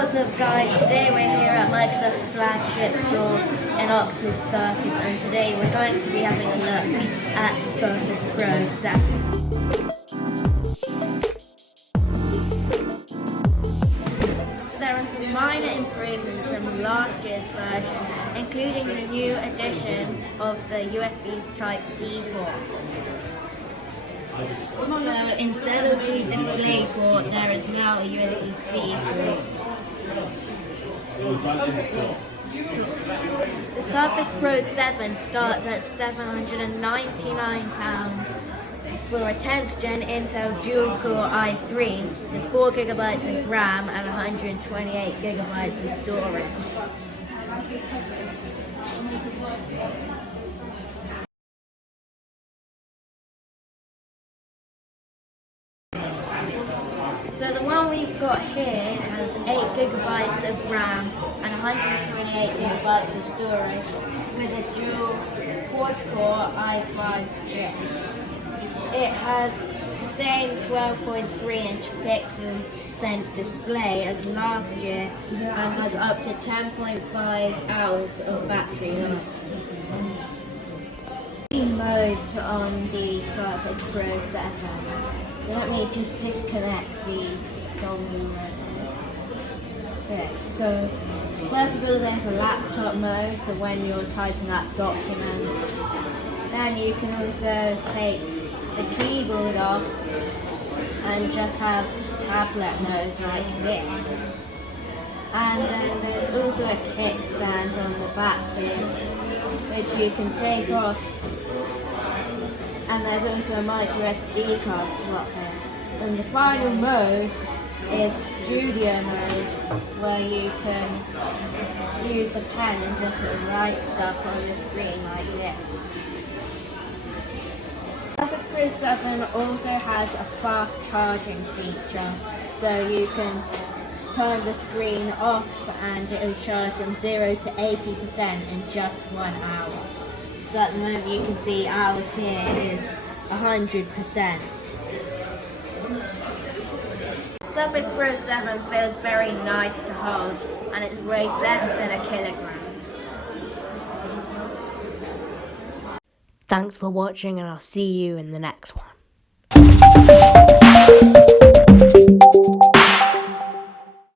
What's up guys, today we're here at Microsoft's flagship store in Oxford Circus, and today we're going to be having a look at the Surface Pro 7. So there are some minor improvements from last year's version, including the new addition of the USB Type-C port. So instead of the display port, there is now a USB-C port. The Surface Pro 7 starts at £799 for a 10th gen Intel dual-core i3 with 4GB of RAM and 128GB of storage. So the one we've got here has 8GB of RAM and 128GB of storage with a dual quad-core i5 chip. It has the same 12.3-inch pixel sense display as last year and has up to 10.5 hours of battery life. Modes on the Surface Pro 7. So let me just disconnect the dongle right now. Okay, so first of all there's a laptop mode for when you're typing up documents. Then you can also take the keyboard off and just have tablet mode like this. And then there's also a kickstand on the back here, which you can take off. And there's also a micro SD card slot here. And the final mode is studio mode, where you can use the pen and just sort of write stuff on the screen like this. Surface Pro 7 also has a fast charging feature, so you can turn the screen off and it will charge from 0 to 80% in just 1 hour. So at the moment you can see ours here is 100%. Surface Pro 7 feels very nice to hold and it weighs less than a kilogram. Thanks for watching and I'll see you in the next one.